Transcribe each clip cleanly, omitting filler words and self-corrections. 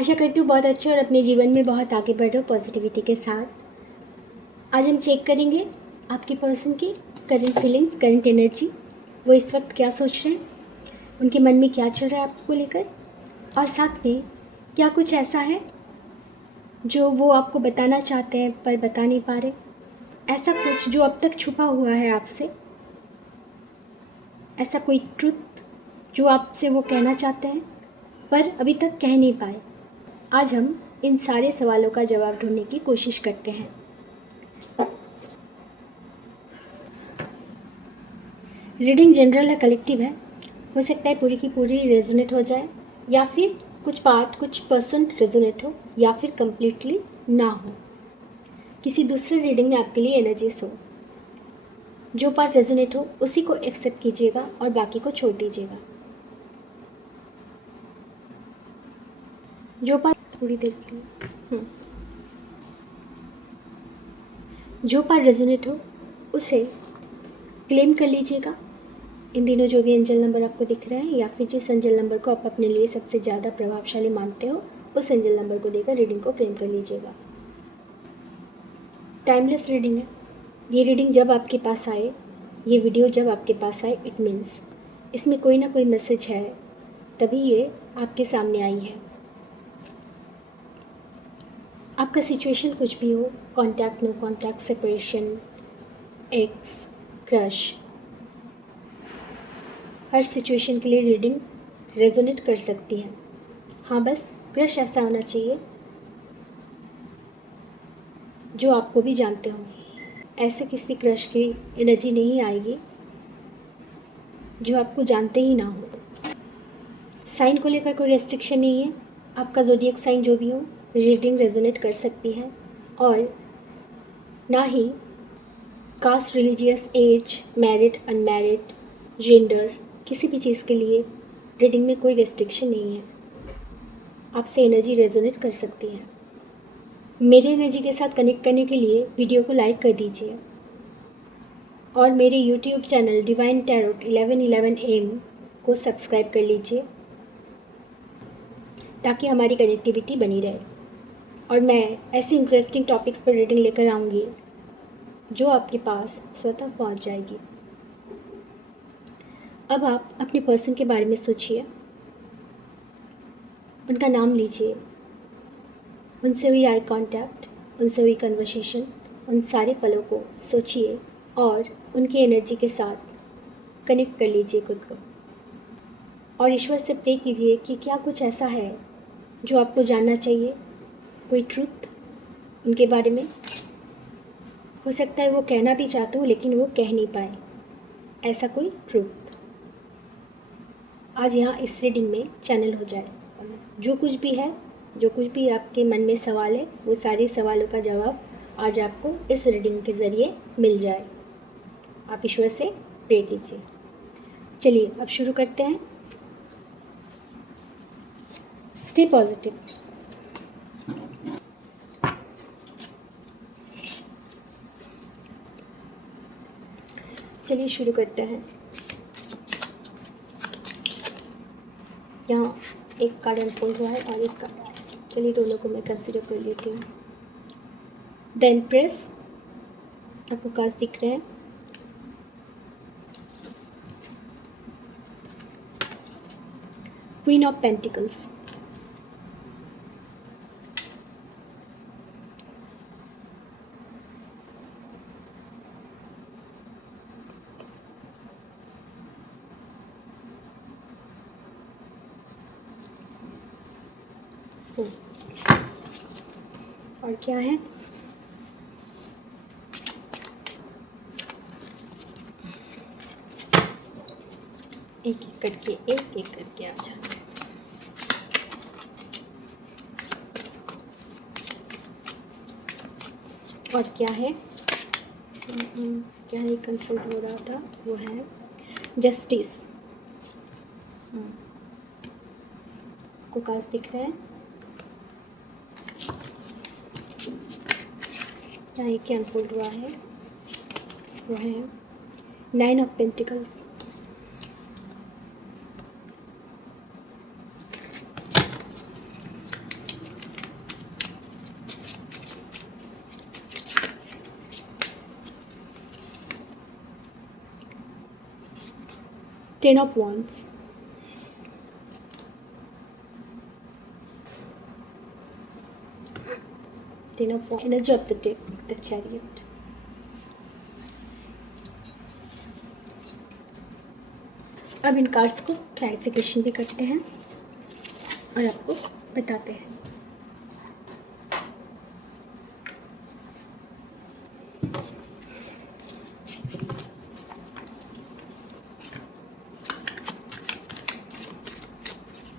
आशा करती हूँ बहुत अच्छे और अपने जीवन में बहुत आगे बढ़ रहे हो पॉजिटिविटी के साथ। आज हम चेक करेंगे आपके पर्सन की करंट फीलिंग्स, करंट एनर्जी। वो इस वक्त क्या सोच रहे हैं, उनके मन में क्या चल रहा है आपको लेकर, और साथ में क्या कुछ ऐसा है जो वो आपको बताना चाहते हैं पर बता नहीं पा रहे। ऐसा कुछ जो अब तक छुपा हुआ है आपसे, ऐसा कोई ट्रुथ जो आपसे वो कहना चाहते हैं पर अभी तक कह नहीं पाए। आज हम इन सारे सवालों का जवाब ढूंढने की कोशिश करते हैं। रीडिंग जनरल है, कलेक्टिव है। हो सकता है पूरी की पूरी रेजोनेट हो जाए, या फिर कुछ पार्ट, कुछ परसेंट रेजोनेट हो, या फिर कंप्लीटली ना हो। किसी दूसरे रीडिंग में आपके लिए एनर्जीज हो। जो पार्ट रेजोनेट हो उसी को एक्सेप्ट कीजिएगा और बाकी को छोड़ दीजिएगा। जो पार्ट थोड़ी देर के लिए जो पार्ट रेजोनेट हो उसे क्लेम कर लीजिएगा। इन दिनों जो भी एंजल नंबर आपको दिख रहे हैं, या फिर जिस एंजल नंबर को आप अपने लिए सबसे ज़्यादा प्रभावशाली मानते हो, उस एंजल नंबर को देकर रीडिंग को क्लेम कर लीजिएगा। टाइमलेस रीडिंग है। ये रीडिंग जब आपके पास आए, ये वीडियो जब आपके पास आए, इट मीन्स इसमें कोई ना कोई मैसेज है, तभी ये आपके सामने आई है। आपका सिचुएशन कुछ भी हो, contact, no contact, separation, ex, crush, हर सिचुएशन के लिए रीडिंग रेजोनेट कर सकती है। हाँ, बस क्रश ऐसा होना चाहिए जो आपको भी जानते हो। ऐसे किसी क्रश की एनर्जी नहीं आएगी जो आपको जानते ही ना हो। साइन को लेकर कोई रेस्ट्रिक्शन नहीं है। आपका ज़ोडिएक साइन जो भी हो, रीडिंग रेजोनेट कर सकती है। और ना ही caste, religious, age, married, unmarried, gender, किसी भी चीज़ के लिए रीडिंग में कोई रेस्ट्रिक्शन नहीं है। आपसे एनर्जी रेजोनेट कर सकती है। मेरे एनर्जी के साथ कनेक्ट करने के लिए वीडियो को लाइक कर दीजिए और मेरे YouTube channel divine tarot 1111 AM को सब्सक्राइब कर लीजिए, ताकि हमारी कनेक्टिविटी बनी रहे और मैं ऐसे इंटरेस्टिंग टॉपिक्स पर रीडिंग लेकर आऊँगी जो आपके पास स्वतः पहुँच जाएगी। अब आप अपने पर्सन के बारे में सोचिए, उनका नाम लीजिए, उनसे हुई आई कांटेक्ट, उनसे हुई कन्वर्सेशन, उन सारे पलों को सोचिए और उनकी एनर्जी के साथ कनेक्ट कर लीजिए खुद को। और ईश्वर से प्रे कीजिए कि क्या कुछ ऐसा है जो आपको जानना चाहिए, कोई ट्रुथ उनके बारे में। हो सकता है वो कहना भी चाहते हो लेकिन वो कह नहीं पाए, ऐसा कोई ट्रुथ आज यहाँ इस रीडिंग में चैनल हो जाए। जो कुछ भी है, जो कुछ भी आपके मन में सवाल है, वो सारे सवालों का जवाब आज आपको इस रीडिंग के ज़रिए मिल जाए। आप ईश्वर से प्रे कीजिए। चलिए अब शुरू करते हैं। Stay positive. चलिए शुरू करते हैं। यहाँ एक कार्ड अनफोल्ड हुआ है और एक कार्ड, चलिए दोनों को मैं कंसिडर कर लेती हूँ। द एम्प्रेस, आपको कार्ड्स दिख रहे हैं। क्वीन ऑफ पेंटिकल्स, और क्या है, एक एक करके आप जाना। और क्या है, क्या ही कंट्रोल हो रहा था, वो है जस्टिस। को कार्ड्स दिख रहा है। यहाँ एक अनफोल्ड हुआ है, वो है 9 of pentacles. 10 of Wands, energy of the deck, the Chariot. अब इन कार्ड्स को क्लैरिफिकेशन भी करते हैं और आपको बताते हैं।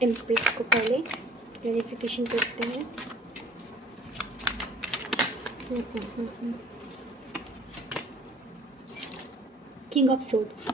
इन पेज को पहले क्लैरिफिकेशन करते हैं। King of swords,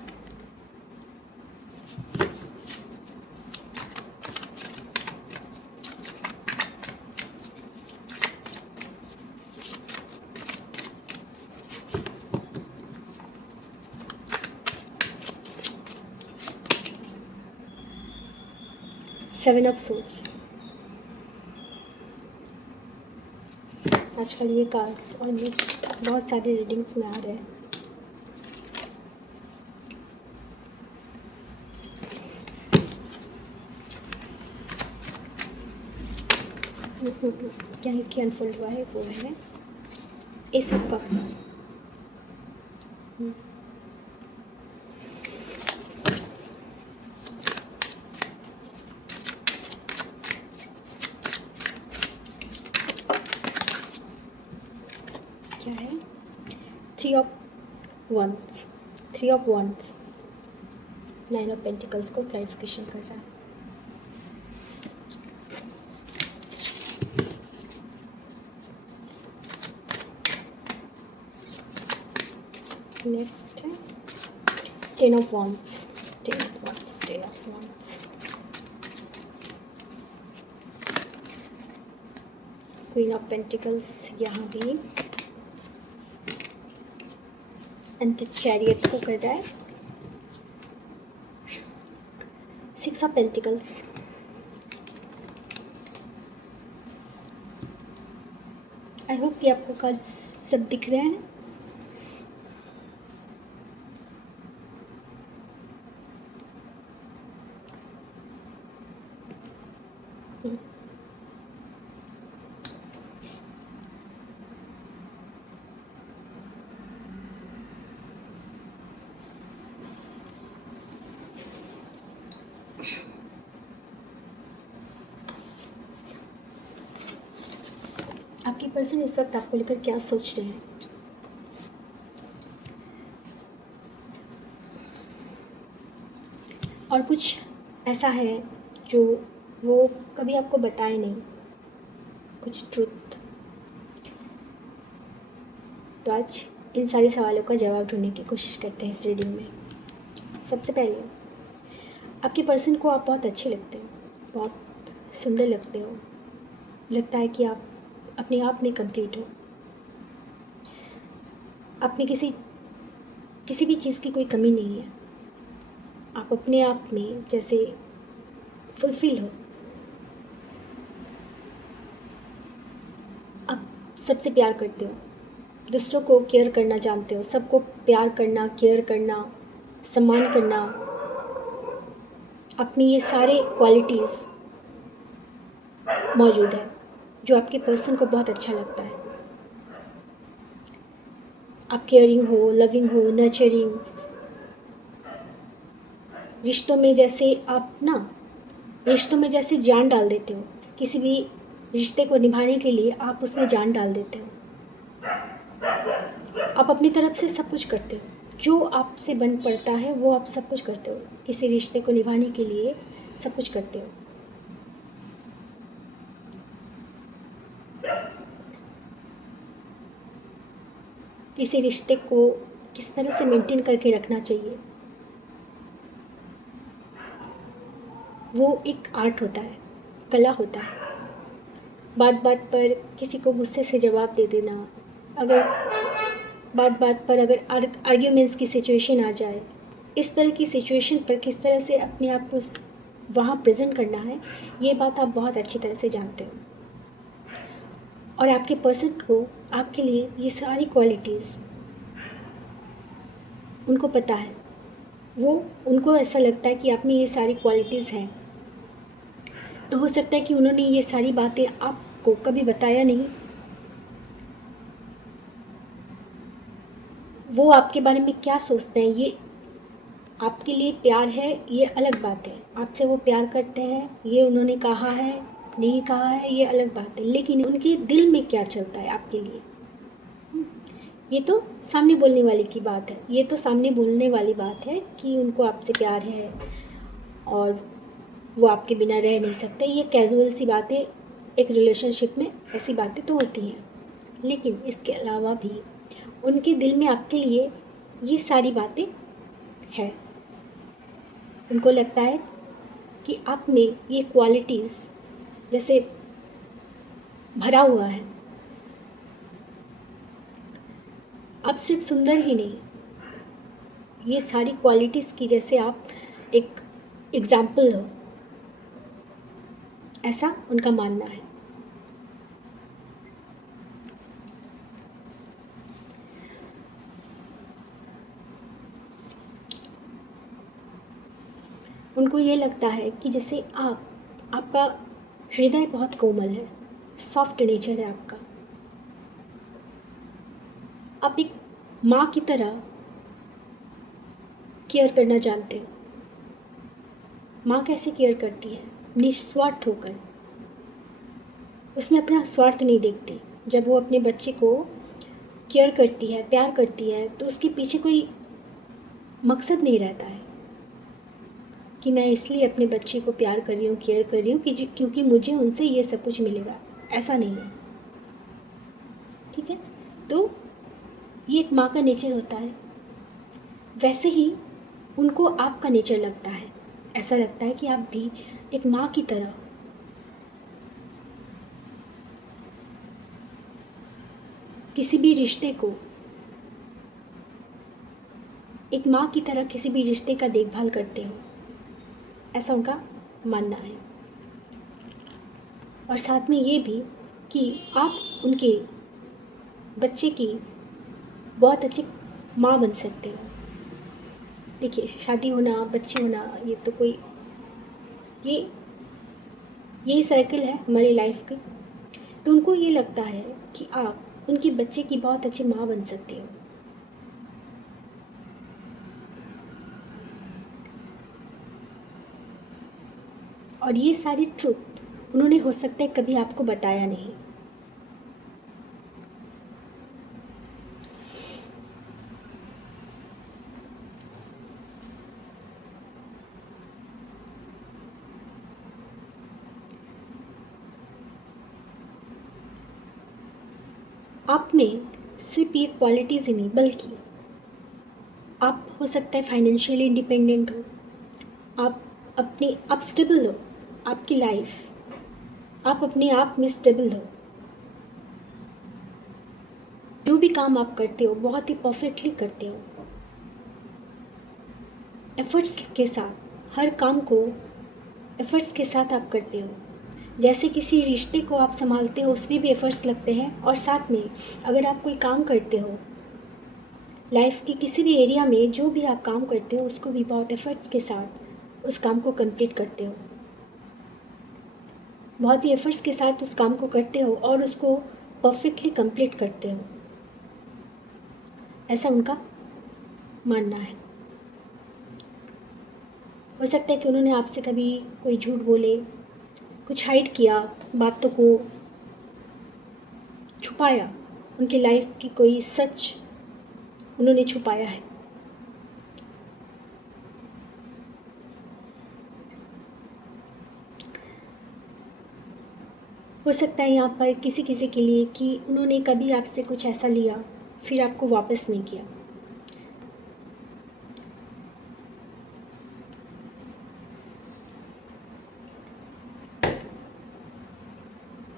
seven of swords. आजकल ये कार्ड्स और ये बहुत सारे रीडिंग्स में आ रहे हैं। क्या है कि अनफोल्ड हुआ है वो है एस ऑफ कप्स। क्या है three of wands, nine of pentacles को क्लैरिफिकेशन कर रहा है। नेक्स्ट है ten of wands, queen of pentacles यहाँ भी, एंड चैरियट को कर रहा है six of pentacles. I hope कि आपको कार्ड सब दिख रहे हैं। आपके पर्सन इस वक्त आपको लेकर क्या सोच रहे हैं? और कुछ ऐसा है जो वो कभी आपको बताए नहीं, कुछ ट्रुथ। तो आज इन सारे सवालों का जवाब ढूंढने की कोशिश करते हैं इस रीडिंग में। सबसे पहले आपके पर्सन को आप बहुत अच्छे लगते हो, बहुत सुंदर लगते हो, लगता है कि आप अपने आप में कंप्लीट हो, आप में किसी भी चीज़ की कोई कमी नहीं है, आप अपने आप में जैसे फुलफिल हो। आप सबसे प्यार करते हो, दूसरों को केयर करना जानते हो, सबको प्यार करना, केयर करना, सम्मान करना, अपनी ये सारे क्वालिटीज़ मौजूद है जो आपके पर्सन को बहुत अच्छा लगता है। आप केयरिंग हो, लविंग हो, नर्चरिंग, रिश्तों में जैसे जान डाल देते हो। किसी भी रिश्ते को निभाने के लिए आप उसमें जान डाल देते हो। आप अपनी तरफ से सब कुछ करते हो, जो आपसे बन पड़ता है वो आप सब कुछ करते हो। किसी रिश्ते को निभाने के लिए सब कुछ करते हो। किसी रिश्ते को किस तरह से मेंटेन करके रखना चाहिए, वो एक आर्ट होता है, कला होता है। बात बात पर किसी को गुस्से से जवाब दे देना, अगर बात बात पर अगर आर्ग्यूमेंट्स की सिचुएशन आ जाए, इस तरह की सिचुएशन पर किस तरह से अपने आप को वहाँ प्रेजेंट करना है, ये बात आप बहुत अच्छी तरह से जानते हो। और आपके पर्सन को आपके लिए ये सारी क्वालिटीज़ उनको पता है। वो उनको ऐसा लगता है कि आप में ये सारी क्वालिटीज़ हैं, तो हो सकता है कि उन्होंने ये सारी बातें आपको कभी बताया नहीं। वो आपके बारे में क्या सोचते हैं, ये आपके लिए प्यार है ये अलग बात है। आपसे वो प्यार करते हैं ये उन्होंने कहा है, नहीं कहा है, ये अलग बात है, लेकिन उनके दिल में क्या चलता है आपके लिए, ये तो सामने बोलने वाले की बात है। ये तो सामने बोलने वाली बात है कि उनको आपसे प्यार है और वो आपके बिना रह नहीं सकते। ये कैजुअल सी बातें, एक रिलेशनशिप में ऐसी बातें तो होती हैं, लेकिन इसके अलावा भी उनके दिल में आपके लिए ये सारी बातें हैं। उनको लगता है कि आप में ये क्वालिटीज़ जैसे भरा हुआ है। आप सिर्फ सुंदर ही नहीं, ये सारी क्वालिटीज़ की जैसे आप एक एग्जाम्पल हो, ऐसा उनका मानना है। उनको ये लगता है कि जैसे आपका हृदय बहुत कोमल है, सॉफ्ट नेचर है आपका। आप एक माँ की तरह केयर करना जानते हो। माँ कैसे केयर करती है, निस्वार्थ होकर, उसमें अपना स्वार्थ नहीं देखती। जब वो अपने बच्चे को केयर करती है, प्यार करती है, तो उसके पीछे कोई मकसद नहीं रहता है कि मैं इसलिए अपने बच्चे को प्यार कर रही हूँ, केयर कर रही हूँ कि क्योंकि मुझे उनसे ये सब कुछ मिलेगा, ऐसा नहीं है। ठीक है, तो ये एक माँ का नेचर होता है। वैसे ही उनको आपका नेचर लगता है, ऐसा लगता है कि आप भी एक माँ की तरह किसी भी रिश्ते को, एक माँ की तरह किसी भी रिश्ते का देखभाल करते हो, ऐसा उनका मानना है। और साथ में ये भी कि आप उनके बच्चे की बहुत अच्छी माँ बन सकते हो। देखिए, शादी होना, बच्चे होना, ये तो कोई ये यही साइकिल है हमारी लाइफ की। तो उनको ये लगता है कि आप उनके बच्चे की बहुत अच्छी माँ बन सकते हो। और ये सारी ट्रुथ उन्होंने हो सकता है कभी आपको बताया नहीं। आप में सिर्फ ये क्वालिटीज़ ही नहीं, बल्कि आप हो सकता है फाइनेंशियली इंडिपेंडेंट हो, आप स्टेबल हो, आपकी लाइफ, आप अपने आप में स्टेबल हो, जो भी काम आप करते हो बहुत ही परफेक्टली करते हो, एफर्ट्स के साथ, हर काम को एफर्ट्स के साथ आप करते हो। जैसे किसी रिश्ते को आप संभालते हो उसमें भी एफर्ट्स लगते हैं, और साथ में अगर आप कोई काम करते हो लाइफ के किसी भी एरिया में, जो भी आप काम करते हो उसको भी बहुत एफर्ट्स के साथ उस काम को कंप्लीट करते हो, बहुत ही एफर्ट्स के साथ उस काम को करते हो और उसको परफेक्टली कंप्लीट करते हो, ऐसा उनका मानना है। हो सकता है कि उन्होंने आपसे कभी कोई झूठ बोले, कुछ हाइड किया, बातों को छुपाया, उनकी लाइफ की कोई सच उन्होंने छुपाया है। हो सकता है यहाँ पर किसी किसी के लिए कि उन्होंने कभी आपसे कुछ ऐसा लिया फिर आपको वापस नहीं किया।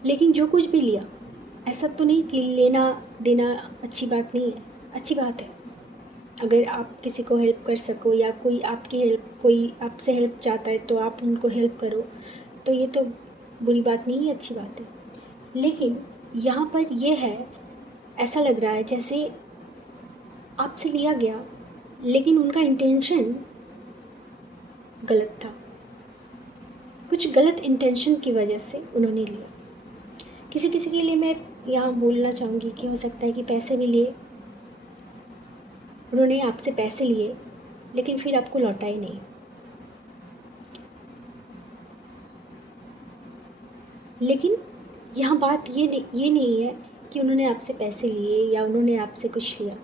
लेकिन जो कुछ भी लिया, ऐसा तो नहीं कि लेना देना अच्छी बात नहीं है, अच्छी बात है। अगर आप किसी को हेल्प कर सको या कोई आपसे हेल्प चाहता है तो आप उनको हेल्प करो, तो ये तो बुरी बात नहीं है, अच्छी बात है। लेकिन यहाँ पर ये है, ऐसा लग रहा है जैसे आपसे लिया गया लेकिन उनका इंटेंशन गलत था, कुछ गलत इंटेंशन की वजह से उन्होंने लिए। किसी किसी के लिए मैं यहाँ बोलना चाहूँगी कि हो सकता है कि पैसे भी लिए, उन्होंने आपसे पैसे लिए लेकिन फिर आपको लौटाए नहीं। लेकिन यहाँ बात ये नहीं है कि उन्होंने आपसे पैसे लिए या उन्होंने आपसे कुछ लिया।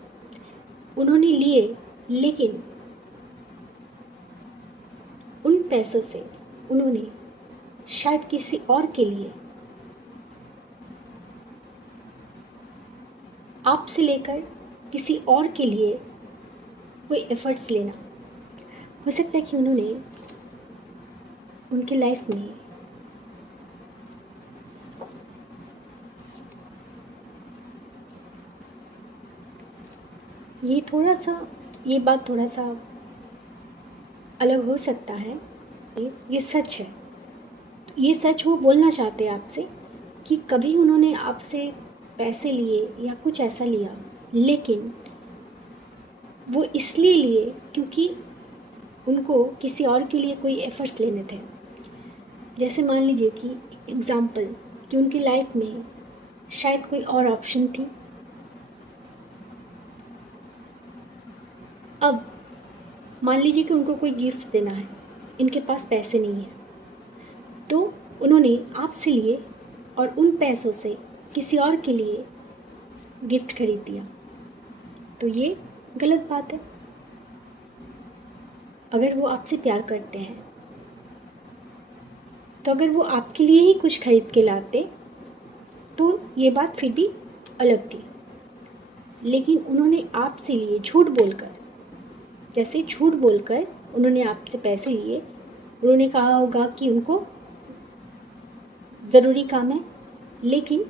उन्होंने लिए, लेकिन उन पैसों से उन्होंने शायद किसी और के लिए आपसे लेकर किसी और के लिए कोई एफर्ट्स लेना। हो सकता है कि उन्होंने उनके लाइफ में ये बात थोड़ा सा अलग हो सकता है। ये सच है, ये सच वो बोलना चाहते हैं आपसे कि कभी उन्होंने आपसे पैसे लिए या कुछ ऐसा लिया, लेकिन वो इसलिए लिए क्योंकि उनको किसी और के लिए कोई एफर्ट्स लेने थे। जैसे मान लीजिए कि एग्ज़ाम्पल कि उनकी लाइफ में शायद कोई और ऑप्शन थी। अब मान लीजिए कि उनको कोई गिफ्ट देना है, इनके पास पैसे नहीं है, तो उन्होंने आपसे लिए और उन पैसों से किसी और के लिए गिफ्ट खरीद दिया, तो ये गलत बात है। अगर वो आपसे प्यार करते हैं तो अगर वो आपके लिए ही कुछ खरीद के लाते तो ये बात फिर भी अलग थी। लेकिन उन्होंने आपसे लिए झूठ बोलकर, जैसे झूठ बोलकर उन्होंने आपसे पैसे लिए। उन्होंने कहा होगा कि उनको ज़रूरी काम है, लेकिन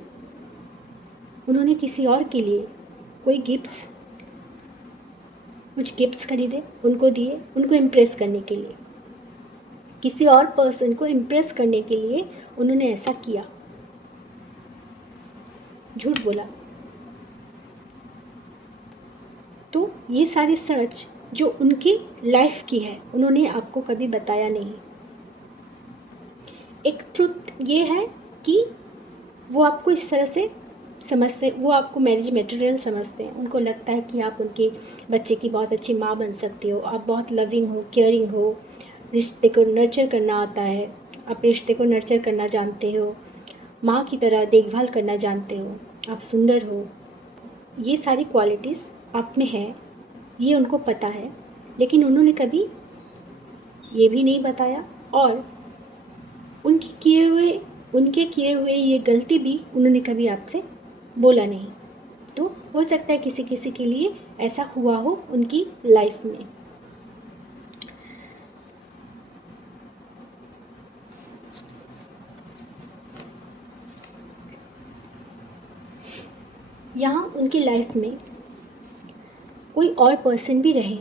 उन्होंने किसी और के लिए कुछ गिफ्ट्स खरीदे, उनको दिए, उनको इम्प्रेस करने के लिए, किसी और पर्सन को इम्प्रेस करने के लिए उन्होंने ऐसा किया, झूठ बोला। तो ये सारी सच जो उनकी लाइफ की है उन्होंने आपको कभी बताया नहीं। एक ट्रुथ ये है कि वो आपको इस तरह से समझते, वो आपको मैरिज मटेरियल समझते हैं। उनको लगता है कि आप उनके बच्चे की बहुत अच्छी माँ बन सकते हो, आप बहुत लविंग हो, केयरिंग हो, रिश्ते को नर्चर करना आता है, आप रिश्ते को नर्चर करना जानते हो, माँ की तरह देखभाल करना जानते हो, आप सुंदर हो। ये सारी क्वालिटीज़ आप में है, ये उनको पता है, लेकिन उन्होंने कभी ये भी नहीं बताया और उनके किए हुए ये गलती भी उन्होंने कभी आपसे बोला नहीं। तो हो सकता है किसी किसी के लिए ऐसा हुआ हो उनकी लाइफ में। यहाँ उनकी लाइफ में कोई और पर्सन भी रहे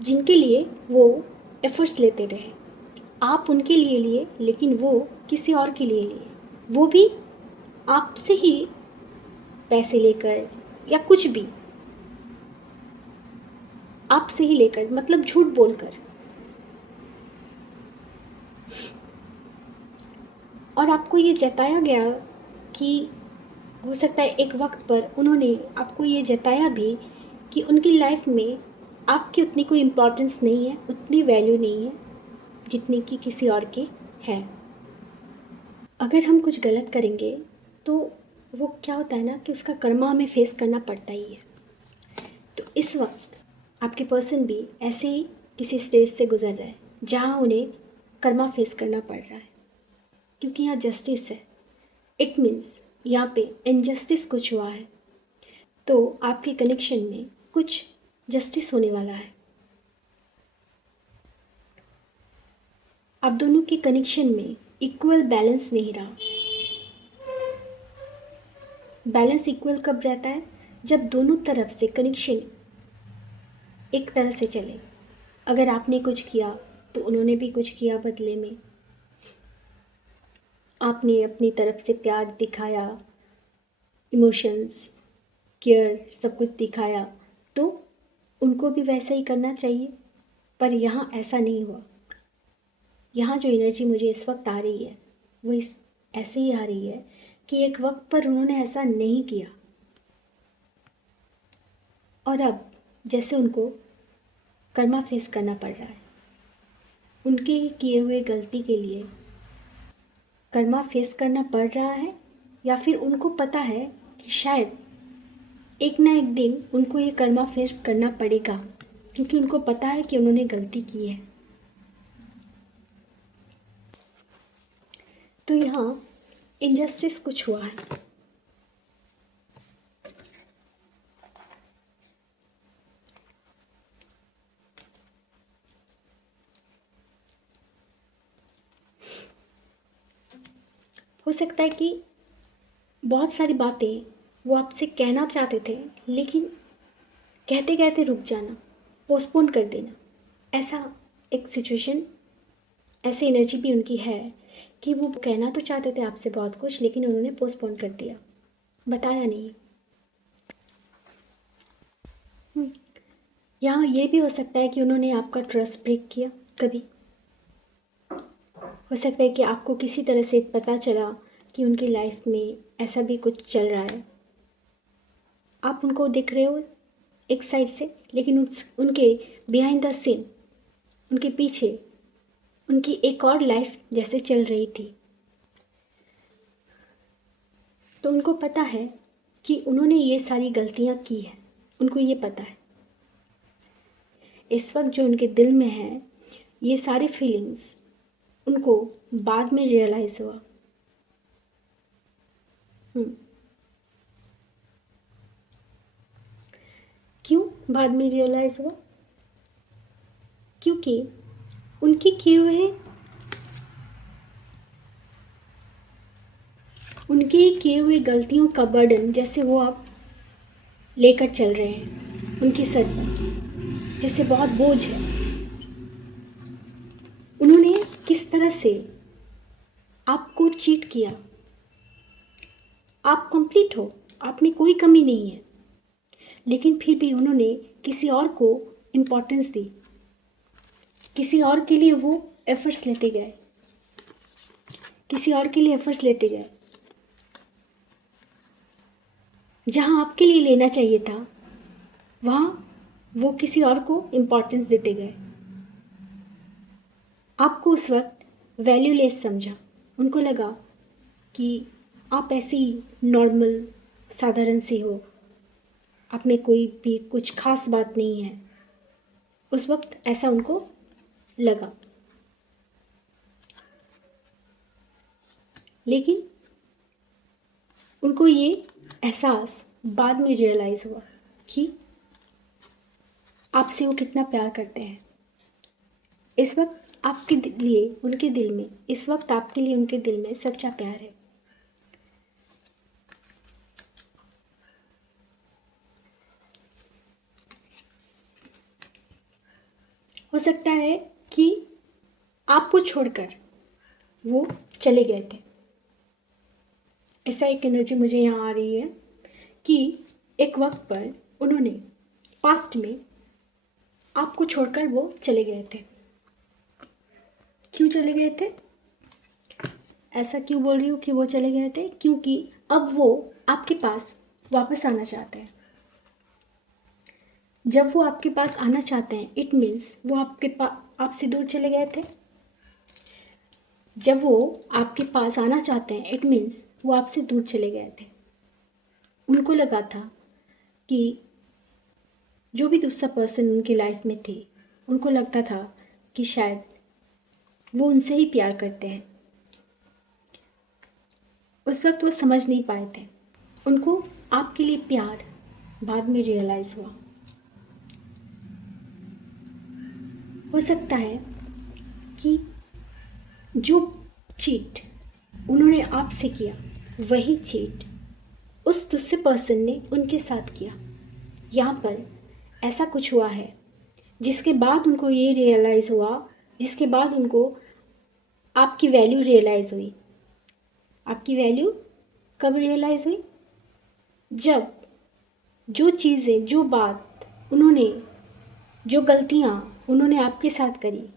जिनके लिए वो एफर्ट्स लेते रहे। आप उनके लिए लिए, लेकिन वो किसी और के लिए लिए, वो भी आपसे ही पैसे लेकर या कुछ भी आपसे ही लेकर, मतलब झूठ बोलकर। और आपको ये जताया गया कि हो सकता है एक वक्त पर उन्होंने आपको ये जताया भी कि उनकी लाइफ में आपकी उतनी कोई इम्पोर्टेंस नहीं है, उतनी वैल्यू नहीं है जितनी कि किसी और की है। अगर हम कुछ गलत करेंगे तो वो क्या होता है ना कि उसका कर्मा हमें फेस करना पड़ता ही है। तो इस वक्त आपके पर्सन भी ऐसे ही किसी स्टेज से गुजर रहा है जहाँ उन्हें कर्मा फेस करना पड़ रहा है, क्योंकि यहाँ जस्टिस है। इट मीन्स यहाँ पे इनजस्टिस कुछ हुआ है, तो आपके कनेक्शन में कुछ जस्टिस होने वाला है। आप दोनों के कनेक्शन में इक्वल बैलेंस नहीं रहा। बैलेंस इक्वल कब रहता है? जब दोनों तरफ से कनेक्शन एक तरह से चले। अगर आपने कुछ किया तो उन्होंने भी कुछ किया बदले में, आपने अपनी तरफ से प्यार दिखाया, इमोशंस, केयर, सब कुछ दिखाया, तो उनको भी वैसा ही करना चाहिए, पर यहाँ ऐसा नहीं हुआ। यहाँ जो एनर्जी मुझे इस वक्त आ रही है वो इस ऐसे ही आ रही है कि एक वक्त पर उन्होंने ऐसा नहीं किया और अब जैसे उनको कर्मा फेस करना पड़ रहा है। उनके किए हुए गलती के लिए कर्मा फेस करना पड़ रहा है, या फिर उनको पता है कि शायद एक ना एक दिन उनको ये कर्मा फेस करना पड़ेगा, क्योंकि उनको पता है कि उन्होंने गलती की है। तो यहाँ इनजस्टिस कुछ हुआ है। हो सकता है कि बहुत सारी बातें वो आपसे कहना चाहते थे, लेकिन कहते कहते रुक जाना, पोस्टपोन कर देना, ऐसा एक सिचुएशन, ऐसी एनर्जी भी उनकी है कि वो कहना तो चाहते थे आपसे बहुत कुछ, लेकिन उन्होंने पोस्टपोन कर दिया, बताया नहीं। यहाँ ये भी हो सकता है कि उन्होंने आपका ट्रस्ट ब्रेक किया कभी। हो सकता है कि आपको किसी तरह से पता चला कि उनकी लाइफ में ऐसा भी कुछ चल रहा है। आप उनको देख रहे हो एक साइड से, लेकिन उनके बिहाइंड द सीन, उनके पीछे उनकी एक और लाइफ जैसे चल रही थी। तो उनको पता है कि उन्होंने ये सारी गलतियाँ की हैं, उनको ये पता है। इस वक्त जो उनके दिल में है, ये सारी फीलिंग्स उनको बाद में रियलाइज़ हुआ। क्यों बाद में रियलाइज़ हुआ? क्योंकि उनकी किए हुए गलतियों का बर्डन जैसे वो आप लेकर चल रहे हैं उनके सर पर, जैसे बहुत बोझ है। उन्होंने किस तरह से आपको चीट किया। आप कंप्लीट हो, आप में कोई कमी नहीं है, लेकिन फिर भी उन्होंने किसी और को इम्पोर्टेंस दी, किसी और के लिए वो एफर्ट्स लेते गए, किसी और के लिए एफर्ट्स लेते गए। जहाँ आपके लिए लेना चाहिए था, वहाँ वो किसी और को इम्पोर्टेंस देते गए। आपको उस वक्त वैल्यूलेस समझा। उनको लगा कि आप ऐसी नॉर्मल साधारण सी हो, आप में कोई भी कुछ खास बात नहीं है। उस वक्त ऐसा उनको लगा, लेकिन उनको ये एहसास बाद में रियलाइज़ हुआ कि आपसे वो कितना प्यार करते हैं। इस वक्त आपके लिए उनके दिल में, इस वक्त आपके लिए उनके दिल में सच्चा प्यार है। हो सकता है कि आपको छोड़कर वो चले गए थे। ऐसा एक एनर्जी मुझे यहाँ आ रही है कि एक वक्त पर उन्होंने पास्ट में आपको छोड़कर वो चले गए थे। क्यों चले गए थे? ऐसा क्यों बोल रही हूँ कि वो चले गए थे? क्योंकि अब वो आपके पास वापस आना चाहते हैं। जब वो आपके पास आना चाहते हैं, इट मीन्स वो आपसे दूर चले गए थे। जब वो आपके पास आना चाहते हैं, इट मीन्स वो आपसे दूर चले गए थे। उनको लगा था कि जो भी दूसरा पर्सन उनकी लाइफ में थे, उनको लगता था कि शायद वो उनसे ही प्यार करते हैं। उस वक्त वो समझ नहीं पाए थे। उनको आपके लिए प्यार बाद में रियलाइज़ हुआ। हो सकता है कि जो चीट उन्होंने आपसे किया, वही चीट उस दूसरे पर्सन ने उनके साथ किया। यहाँ पर ऐसा कुछ हुआ है जिसके बाद उनको ये रियलाइज़ हुआ, जिसके बाद उनको आपकी वैल्यू रियलाइज़ हुई। आपकी वैल्यू कब रियलाइज़ हुई? जब जो चीज़ें, जो बात उन्होंने जो गलतियाँ उन्होंने आपके साथ करी,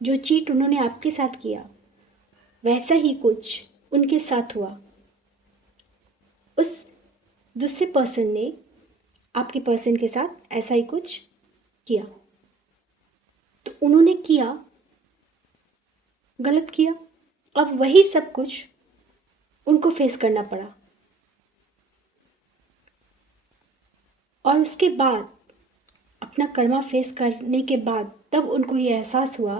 जो चीट उन्होंने आपके साथ किया, वैसा ही कुछ उनके साथ हुआ। उस दूसरे पर्सन ने आपके पर्सन के साथ ऐसा ही कुछ किया, तो उन्होंने किया, गलत किया, अब वही सब कुछ उनको फेस करना पड़ा। और उसके बाद अपना कर्मा फेस करने के बाद तब उनको ये एहसास हुआ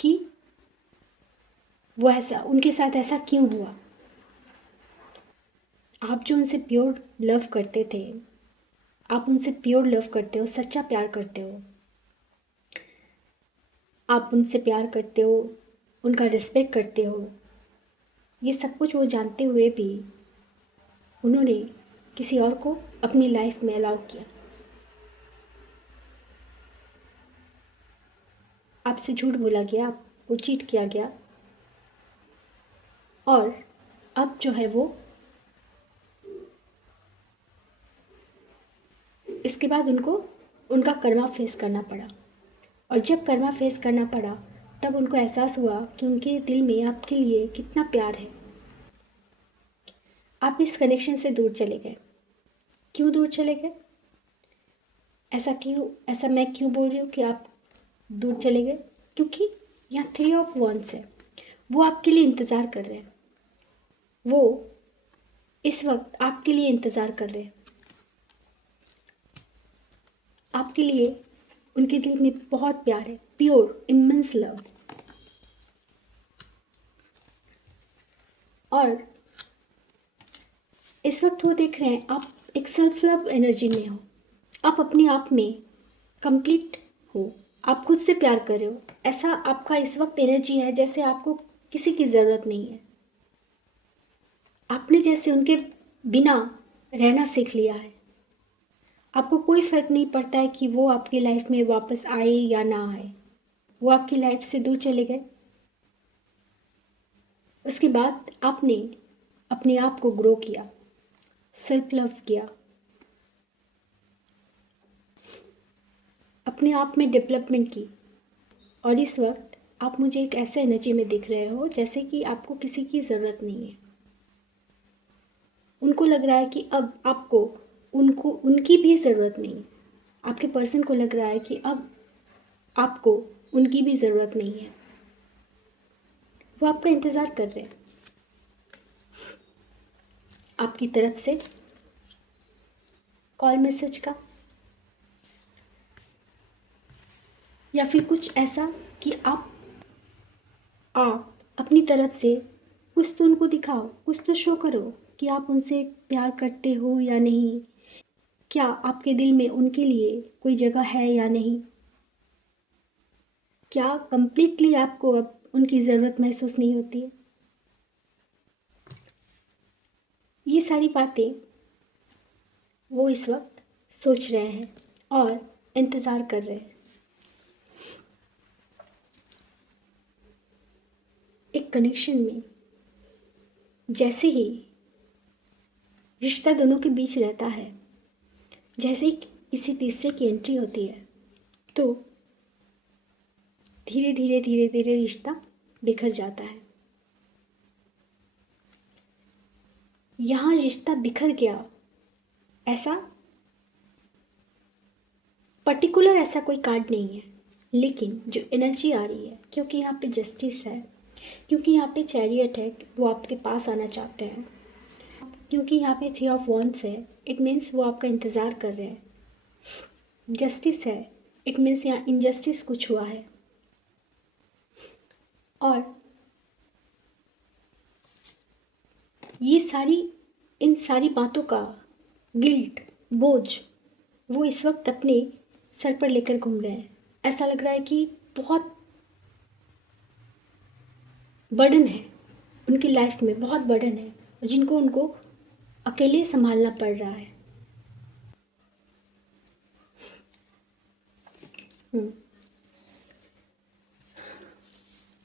कि वो ऐसा, उनके साथ ऐसा क्यों हुआ। आप जो उनसे प्योर लव करते थे, आप उनसे प्योर लव करते हो, सच्चा प्यार करते हो, आप उनसे प्यार करते हो, उनका रिस्पेक्ट करते हो, ये सब कुछ वो जानते हुए भी उन्होंने किसी और को अपनी लाइफ में अलाउ किया। आपसे झूठ बोला गया, आपको चीट किया गया, और अब जो है वो इसके बाद उनको उनका कर्मा फेस करना पड़ा। और जब कर्मा फेस करना पड़ा तब उनको एहसास हुआ कि उनके दिल में आपके लिए कितना प्यार है। आप इस कनेक्शन से दूर चले गए। क्यों दूर चले गए? ऐसा क्यों, ऐसा मैं क्यों बोल रही हूँ कि आप दूर चले गए? क्योंकि यहाँ 3 ऑफ वॉन्ड्स है, वो आपके लिए इंतज़ार कर रहे हैं, वो इस वक्त आपके लिए इंतज़ार कर रहे हैं। आपके लिए उनके दिल में बहुत प्यार है, प्योर इमेंस लव। और इस वक्त वो देख रहे हैं आप एक सेल्फ लव एनर्जी में हो, आप अपने आप में कंप्लीट हो, आप खुद से प्यार कर रहे हो। ऐसा आपका इस वक्त एनर्जी है जैसे आपको किसी की ज़रूरत नहीं है। आपने जैसे उनके बिना रहना सीख लिया है। आपको कोई फ़र्क नहीं पड़ता है कि वो आपकी लाइफ में वापस आए या ना आए। वो आपकी लाइफ से दूर चले गए, उसके बाद आपने अपने आप को ग्रो किया, सेल्फ लव किया, अपने आप में डेवलपमेंट की। और इस वक्त आप मुझे एक ऐसे एनर्जी में दिख रहे हो जैसे कि आपको किसी की ज़रूरत नहीं है। उनको लग रहा है कि अब आपको उनको उनकी भी ज़रूरत नहीं है। आपके पर्सन को लग रहा है कि अब आपको उनकी भी ज़रूरत नहीं है। वो आपका इंतज़ार कर रहे हैं आपकी तरफ से कॉल मैसेज का, या फिर कुछ ऐसा कि आप अपनी तरफ से कुछ तो उनको दिखाओ, कुछ तो शो करो कि आप उनसे प्यार करते हो या नहीं। क्या आपके दिल में उनके लिए कोई जगह है या नहीं? क्या कंप्लीटली आपको अब उनकी ज़रूरत महसूस नहीं होती है? ये सारी बातें वो इस वक्त सोच रहे हैं और इंतज़ार कर रहे हैं। एक कनेक्शन में जैसे ही रिश्ता दोनों के बीच रहता है, जैसे ही किसी तीसरे की एंट्री होती है, तो धीरे धीरे धीरे धीरे रिश्ता बिखर जाता है। यहाँ रिश्ता बिखर गया, ऐसा पर्टिकुलर ऐसा कोई कार्ड नहीं है, लेकिन जो एनर्जी आ रही है, क्योंकि यहाँ पे जस्टिस है, क्योंकि यहाँ पे चैरियट है, वो आपके पास आना चाहते हैं, क्योंकि यहाँ पे 3 ऑफ वॉन्ड्स है, इट मीन्स वो आपका इंतज़ार कर रहे हैं। जस्टिस है, इट मीन्स यहाँ इनजस्टिस कुछ हुआ है। और ये सारी, इन सारी बातों का गिल्ट, बोझ वो इस वक्त अपने सर पर लेकर घूम रहे हैं। ऐसा लग रहा है कि बहुत बर्डन है उनकी लाइफ में, बहुत बर्डन है जिनको उनको अकेले संभालना पड़ रहा है।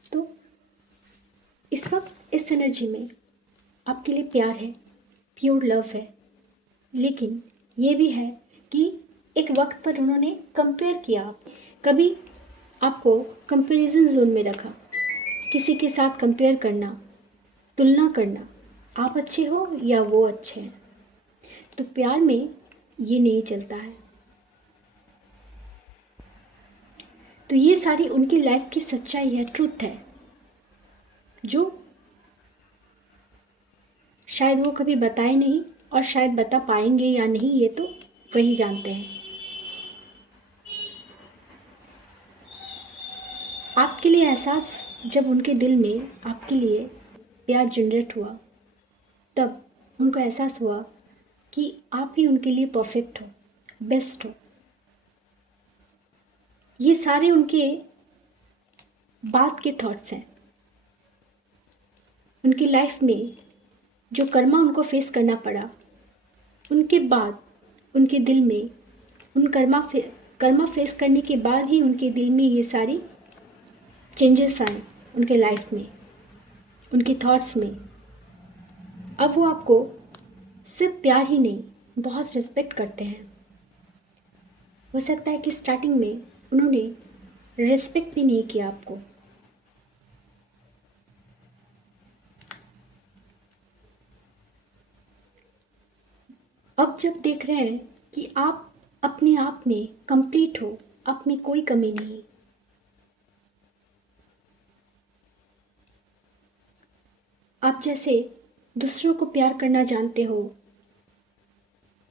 तो इस वक्त इस एनर्जी में आपके लिए प्यार है, प्योर लव है, लेकिन ये भी है कि एक वक्त पर उन्होंने कंपेयर किया, कभी आपको कंपैरिजन जोन में रखा, किसी के साथ कंपेयर करना, तुलना करना, आप अच्छे हो या वो अच्छे हैं। तो प्यार में ये नहीं चलता है। तो ये सारी उनकी लाइफ की सच्चाई है, ट्रुथ है, जो शायद वो कभी बताए नहीं और शायद बता पाएंगे या नहीं, ये तो वही जानते हैं। आपके लिए एहसास जब उनके दिल में आपके लिए प्यार जनरेट हुआ, तब उनको एहसास हुआ कि आप ही उनके लिए परफेक्ट हो, बेस्ट हो। ये सारे उनके बाद के थॉट्स हैं। उनकी लाइफ में जो कर्मा उनको फेस करना पड़ा, उनके बाद उनके दिल में उन कर्मा फेस करने के बाद ही उनके दिल में ये सारी चेंजेस आए उनके लाइफ में, उनके थॉट्स में। अब वो आपको सिर्फ प्यार ही नहीं, बहुत रिस्पेक्ट करते हैं। हो सकता है कि स्टार्टिंग में उन्होंने रिस्पेक्ट भी नहीं किया आपको। अब जब देख रहे हैं कि आप अपने आप में कंप्लीट हो, आप में कोई कमी नहीं, आप जैसे दूसरों को प्यार करना जानते हो,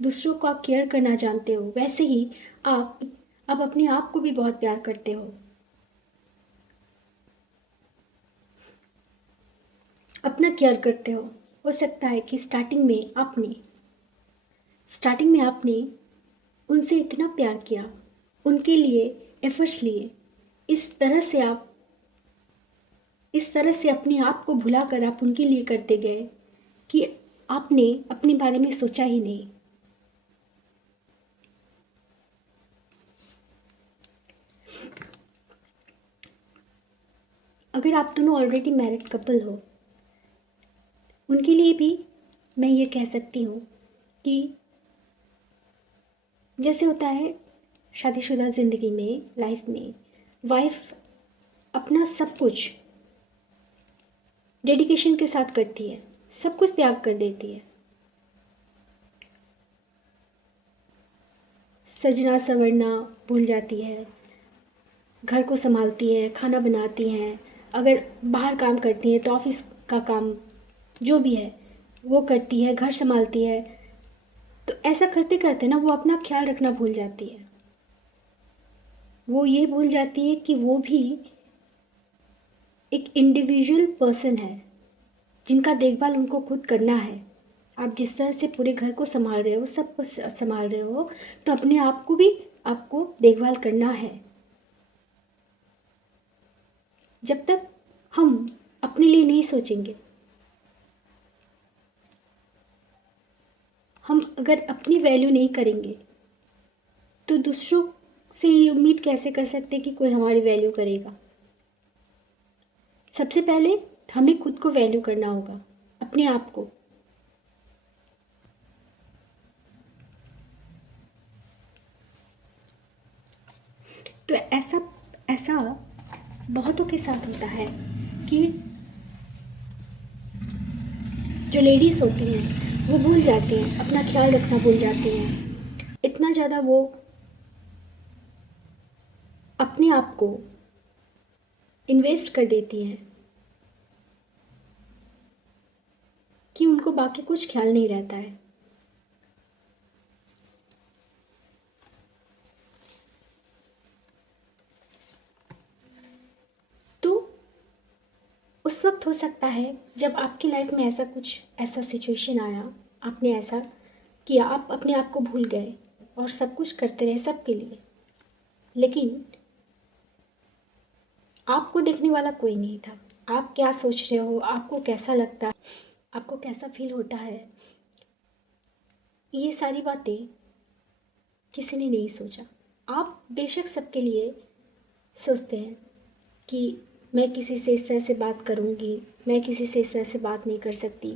दूसरों को आप केयर करना जानते हो, वैसे ही आप अब अपने आप को भी बहुत प्यार करते हो, अपना केयर करते हो। हो सकता है कि स्टार्टिंग में आपने उनसे इतना प्यार किया, उनके लिए एफर्ट्स लिए, इस तरह से अपने आप को भुलाकर आप उनके लिए करते गए कि आपने अपने बारे में सोचा ही नहीं। अगर आप दोनों ऑलरेडी मैरिड कपल हो, उनके लिए भी मैं ये कह सकती हूँ कि जैसे होता है शादीशुदा ज़िंदगी में, लाइफ में, वाइफ अपना सब कुछ डेडिकेशन के साथ करती है, सब कुछ त्याग कर देती है, सजना संवरना भूल जाती है, घर को संभालती है, खाना बनाती हैं, अगर बाहर काम करती हैं तो ऑफिस का काम जो भी है वो करती है, घर संभालती है। तो ऐसा करते करते ना वो अपना ख्याल रखना भूल जाती है। वो ये भूल जाती है कि वो भी एक इंडिविजुअल पर्सन है, जिनका देखभाल उनको खुद करना है। आप जिस तरह से पूरे घर को संभाल रहे हो, सब कुछ संभाल रहे हो, तो अपने आप को भी आपको देखभाल करना है। जब तक हम अपने लिए नहीं सोचेंगे, हम अगर अपनी वैल्यू नहीं करेंगे, तो दूसरों से ये उम्मीद कैसे कर सकते हैं कि कोई हमारी वैल्यू करेगा। सबसे पहले हमें खुद को वैल्यू करना होगा, अपने आप को। तो ऐसा ऐसा बहुतों के साथ होता है कि जो लेडीज़ होती हैं वो भूल जाती हैं, अपना ख्याल रखना भूल जाती हैं। इतना ज़्यादा वो अपने आप को इन्वेस्ट कर देती हैं कि उनको बाकी कुछ ख्याल नहीं रहता है। तो उस वक्त हो सकता है जब आपकी लाइफ में ऐसा सिचुएशन आया, आपने ऐसा किया, आप अपने आप को भूल गए और सब कुछ करते रहे सबके लिए, लेकिन आपको देखने वाला कोई नहीं था। आप क्या सोच रहे हो, आपको कैसा लगता है, आपको कैसा फील होता है, ये सारी बातें किसी ने नहीं सोचा। आप बेशक सबके लिए सोचते हैं कि मैं किसी से इस तरह से बात करूँगी, मैं किसी से इस तरह से बात नहीं कर सकती,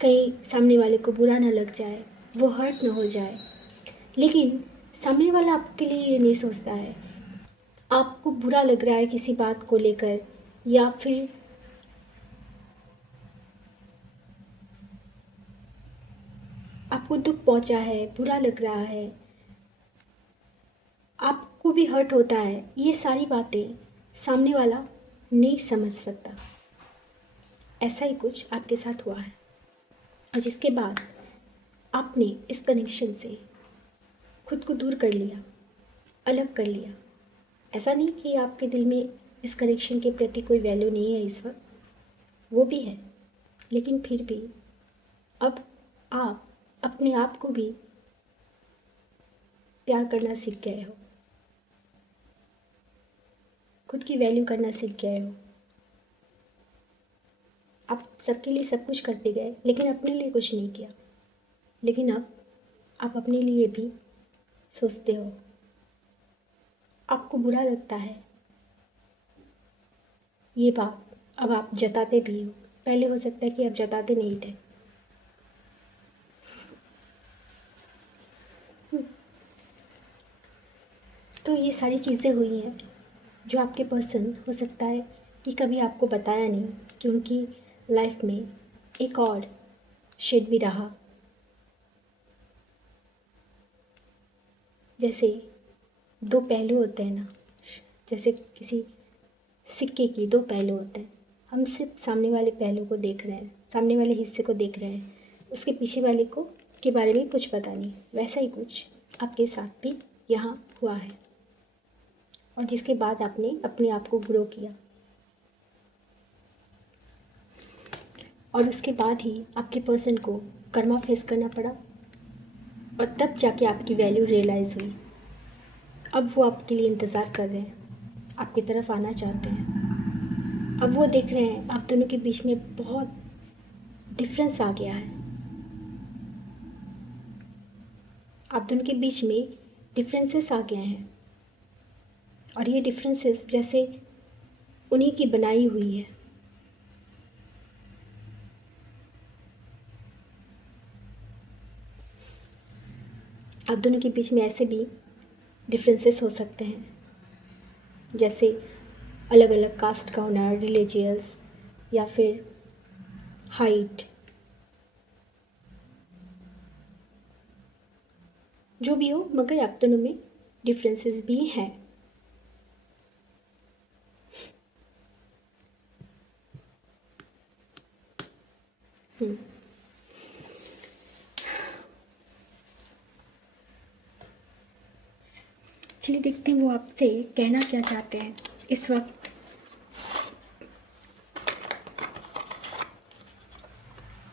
कहीं सामने वाले को बुरा ना लग जाए, वो हर्ट ना हो जाए। लेकिन सामने वाला आपके लिए ये नहीं सोचता है। आपको बुरा लग रहा है किसी बात को लेकर, या फिर आपको दुख पहुंचा है, बुरा लग रहा है, आपको भी हर्ट होता है, ये सारी बातें सामने वाला नहीं समझ सकता। ऐसा ही कुछ आपके साथ हुआ है, और जिसके बाद आपने इस कनेक्शन से खुद को दूर कर लिया, अलग कर लिया। ऐसा नहीं कि आपके दिल में इस कनेक्शन के प्रति कोई वैल्यू नहीं है इस वक्त, वो भी है, लेकिन फिर भी अब आप अपने आप को भी प्यार करना सीख गए हो, खुद की वैल्यू करना सीख गए हो। आप सबके लिए सब कुछ करते गए, लेकिन अपने लिए कुछ नहीं किया। लेकिन अब आप अपने लिए भी सोचते हो, आपको बुरा लगता है ये बात, अब आप जताते भी हो। पहले हो सकता है कि आप जताते नहीं थे। तो ये सारी चीज़ें हुई हैं जो आपके पर्सन हो सकता है कि कभी आपको बताया नहीं कि उनकी लाइफ में एक और शेड भी रहा। जैसे दो पहलू होते हैं ना, जैसे किसी सिक्के की दो पहलू होते हैं। हम सिर्फ सामने वाले पहलू को देख रहे हैं, सामने वाले हिस्से को देख रहे हैं, उसके पीछे वाले को के बारे में कुछ पता नहीं। वैसा ही कुछ आपके साथ भी यहाँ हुआ है, और जिसके बाद आपने अपने आप को ग्रो किया, और उसके बाद ही आपके पर्सन को कर्मा फेस करना पड़ा, और तब जाके आपकी वैल्यू रियलाइज़ हुई। अब वो आपके लिए इंतज़ार कर रहे हैं, आपकी तरफ आना चाहते हैं। अब वो देख रहे हैं आप दोनों के बीच में बहुत डिफरेंस आ गया है, आप दोनों के बीच में डिफरेंसेस आ गए हैं, और ये डिफरेंसेस जैसे उन्हीं की बनाई हुई है। आप दोनों के बीच में ऐसे भी डिफरेंसेस हो सकते हैं, जैसे अलग अलग कास्ट का होना, रिलीजियस, या फिर हाइट, जो भी हो, मगर आप दोनों में डिफरेंसेस भी हैं। चलिए देखते हैं वो आपसे कहना क्या चाहते हैं इस वक्त।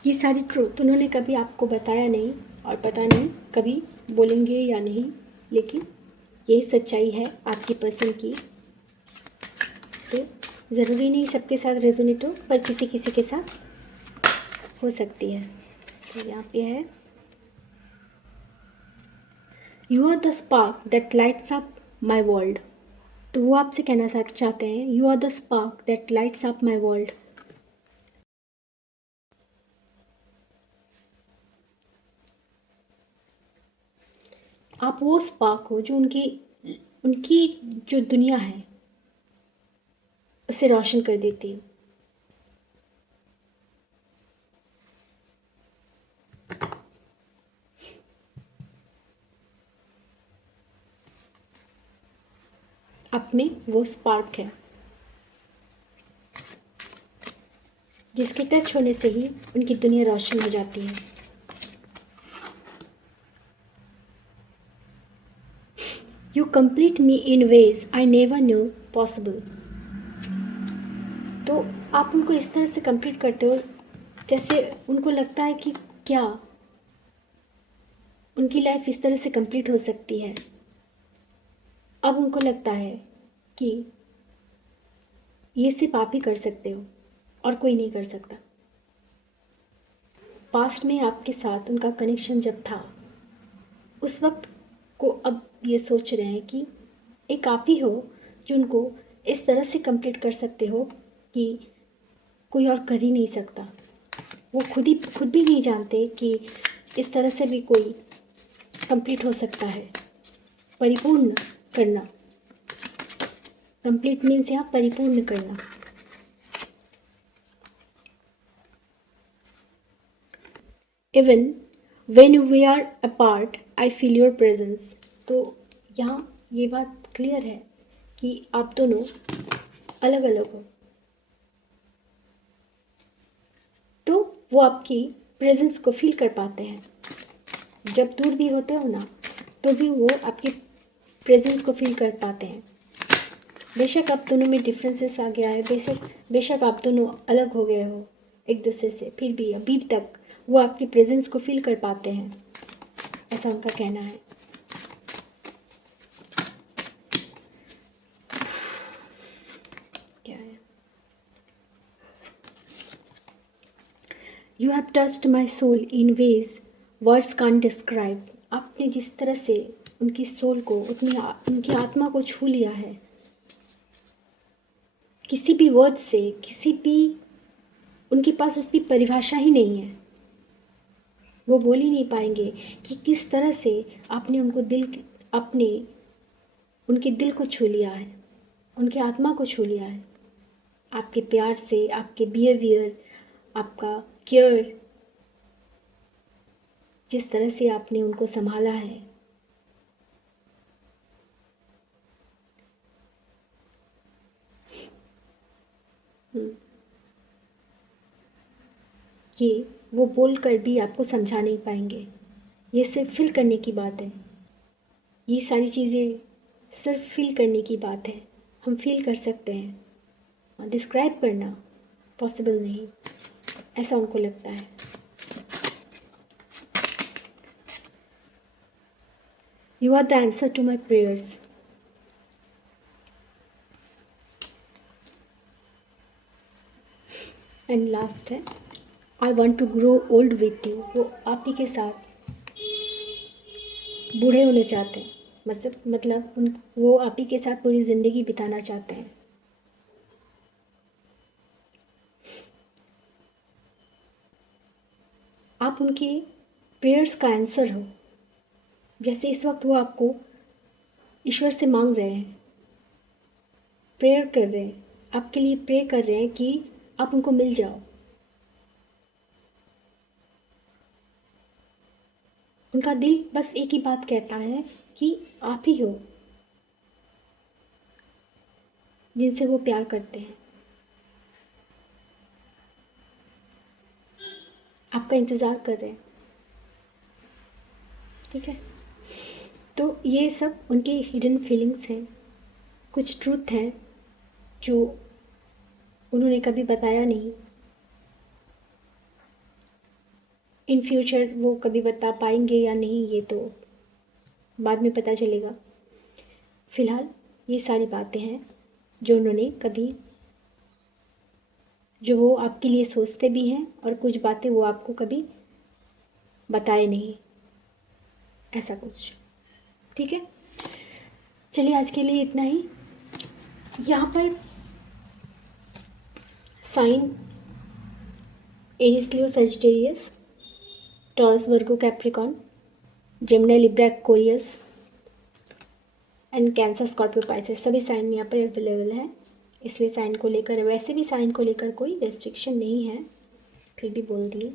ये सारी ट्रूथ उन्होंने कभी आपको बताया नहीं, और पता नहीं कभी बोलेंगे या नहीं, लेकिन यही सच्चाई है आपकी पर्सन की। तो ज़रूरी नहीं सबके साथ रेजोनेट हो, पर किसी किसी के साथ हो सकती है। तो यहाँ पे है, you are the spark that lights up my world. तो वो आपसे कहना चाहते हैं, you are the spark that lights up my world. आप वो स्पार्क हो जो उनकी उनकी जो दुनिया है उसे रोशन कर देती है। आप में वो स्पार्क है जिसके टच होने से ही उनकी दुनिया रोशन हो जाती है। You complete me in ways I never knew possible. तो आप उनको इस तरह से कंप्लीट करते हो जैसे उनको लगता है कि क्या उनकी लाइफ इस तरह से कंप्लीट हो सकती है। अब उनको लगता है कि ये सिर्फ आप ही कर सकते हो और कोई नहीं कर सकता। पास्ट में आपके साथ उनका कनेक्शन जब था, उस वक्त को अब ये सोच रहे हैं कि एक आप ही हो जो उनको इस तरह से कंप्लीट कर सकते हो कि कोई और कर ही नहीं सकता। वो खुद भी नहीं जानते कि इस तरह से भी कोई कंप्लीट हो सकता है। परिपूर्ण करना, कंप्लीट मीन्स यहाँ परिपूर्ण करना। Even when we are apart I feel your presence. तो यहाँ ये बात क्लियर है कि आप दोनों अलग अलग हो, तो वो आपकी प्रेजेंस को फील कर पाते हैं। जब दूर भी होते हो ना, तो भी वो आपकी प्रेजेंस को फील कर पाते हैं। बेशक आप दोनों में डिफरेंसेस आ गया है, बेशक आप दोनों अलग हो गए हो एक दूसरे से, फिर भी अभी तक वो आपकी प्रेजेंस को फील कर पाते हैं, ऐसा उनका कहना है। क्या है? You have touched my soul in ways words can't describe. आपने जिस तरह से उनकी सोल को, उनकी आत्मा को छू लिया है, किसी भी वर्ड से, किसी भी, उनके पास उसकी परिभाषा ही नहीं है। वो बोल ही नहीं पाएंगे कि किस तरह से आपने उनके दिल को छू लिया है, उनकी आत्मा को छू लिया है। आपके प्यार से, आपके बिहेवियर, आपका केयर, जिस तरह से आपने उनको संभाला है, ये वो बोल कर भी आपको समझा नहीं पाएंगे। ये सिर्फ फील करने की बात है। ये सारी चीज़ें सिर्फ फील करने की बात है। हम फील कर सकते हैं, डिस्क्राइब करना पॉसिबल नहीं, ऐसा उनको लगता है। You are the answer to my prayers. And last है, I want to grow old with you. वो आप ही के साथ बूढ़े होना चाहते हैं, मतलब वो आप ही के साथ पूरी ज़िंदगी बिताना चाहते हैं। आप उनके प्रेयर्स का आंसर हो। जैसे इस वक्त वो आपको ईश्वर से मांग रहे हैं, प्रेयर कर रहे हैं, आपके लिए प्रे कर रहे हैं कि आप उनको मिल जाओ। उनका दिल बस एक ही बात कहता है कि आप ही हो जिनसे वो प्यार करते हैं। आपका इंतज़ार कर रहे हैं। ठीक है, तो ये सब उनकी हिडन फीलिंग्स हैं, कुछ ट्रूथ हैं जो उन्होंने कभी बताया नहीं। इन फ्यूचर वो कभी बता पाएंगे या नहीं, ये तो बाद में पता चलेगा। फ़िलहाल ये सारी बातें हैं जो उन्होंने कभी, जो वो आपके लिए सोचते भी हैं, और कुछ बातें वो आपको कभी बताए नहीं, ऐसा कुछ। ठीक है, चलिए आज के लिए इतना ही। यहाँ पर sign Aries Leo Sagittarius, Taurus Virgo Capricorn, Gemini Libra Aquarius and Cancer Scorpio Pisces, सभी साइन यहाँ पर अवेलेबल है। इसलिए साइन को लेकर, वैसे भी साइन को लेकर कोई रेस्ट्रिक्शन नहीं है, फिर भी बोल दिए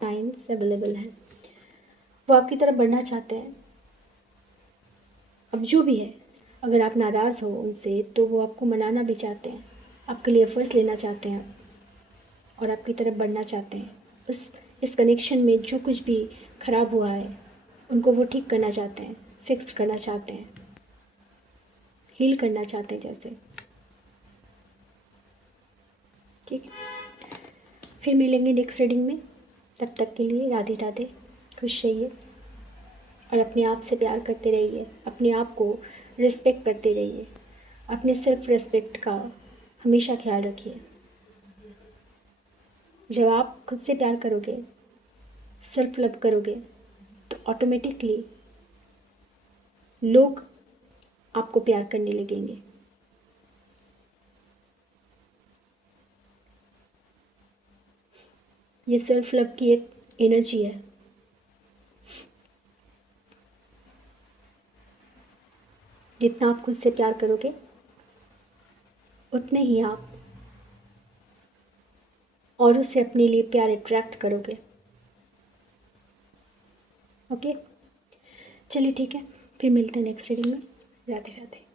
साइंस अवेलेबल है। वो आपकी तरफ बढ़ना चाहते हैं। अब जो भी है, अगर आप नाराज़ हो उनसे तो वो आपको मनाना भी चाहते हैं, आपके लिए एफर्ट्स लेना चाहते हैं और आपकी तरफ बढ़ना चाहते हैं। इस कनेक्शन में जो कुछ भी ख़राब हुआ है उनको वो ठीक करना चाहते हैं, फिक्स करना चाहते हैं, हील करना चाहते हैं जैसे। ठीक है, फिर मिलेंगे नेक्स्ट रीडिंग में। तब तक के लिए राधे राधे, खुश रहिए और अपने आप से प्यार करते रहिए, अपने आप को रिस्पेक्ट करते रहिए, अपने सेल्फ रिस्पेक्ट का हमेशा ख्याल रखिए। जब आप खुद से प्यार करोगे, सेल्फ लव करोगे, तो ऑटोमेटिकली लोग आपको प्यार करने लगेंगे। ये सेल्फ लव की एक एनर्जी है। जितना आप खुद से प्यार करोगे उतने ही आप औरों से अपने लिए प्यार अट्रैक्ट करोगे। ओके, चलिए ठीक है, फिर मिलते हैं नेक्स्ट रीडिंग में। राधे राधे।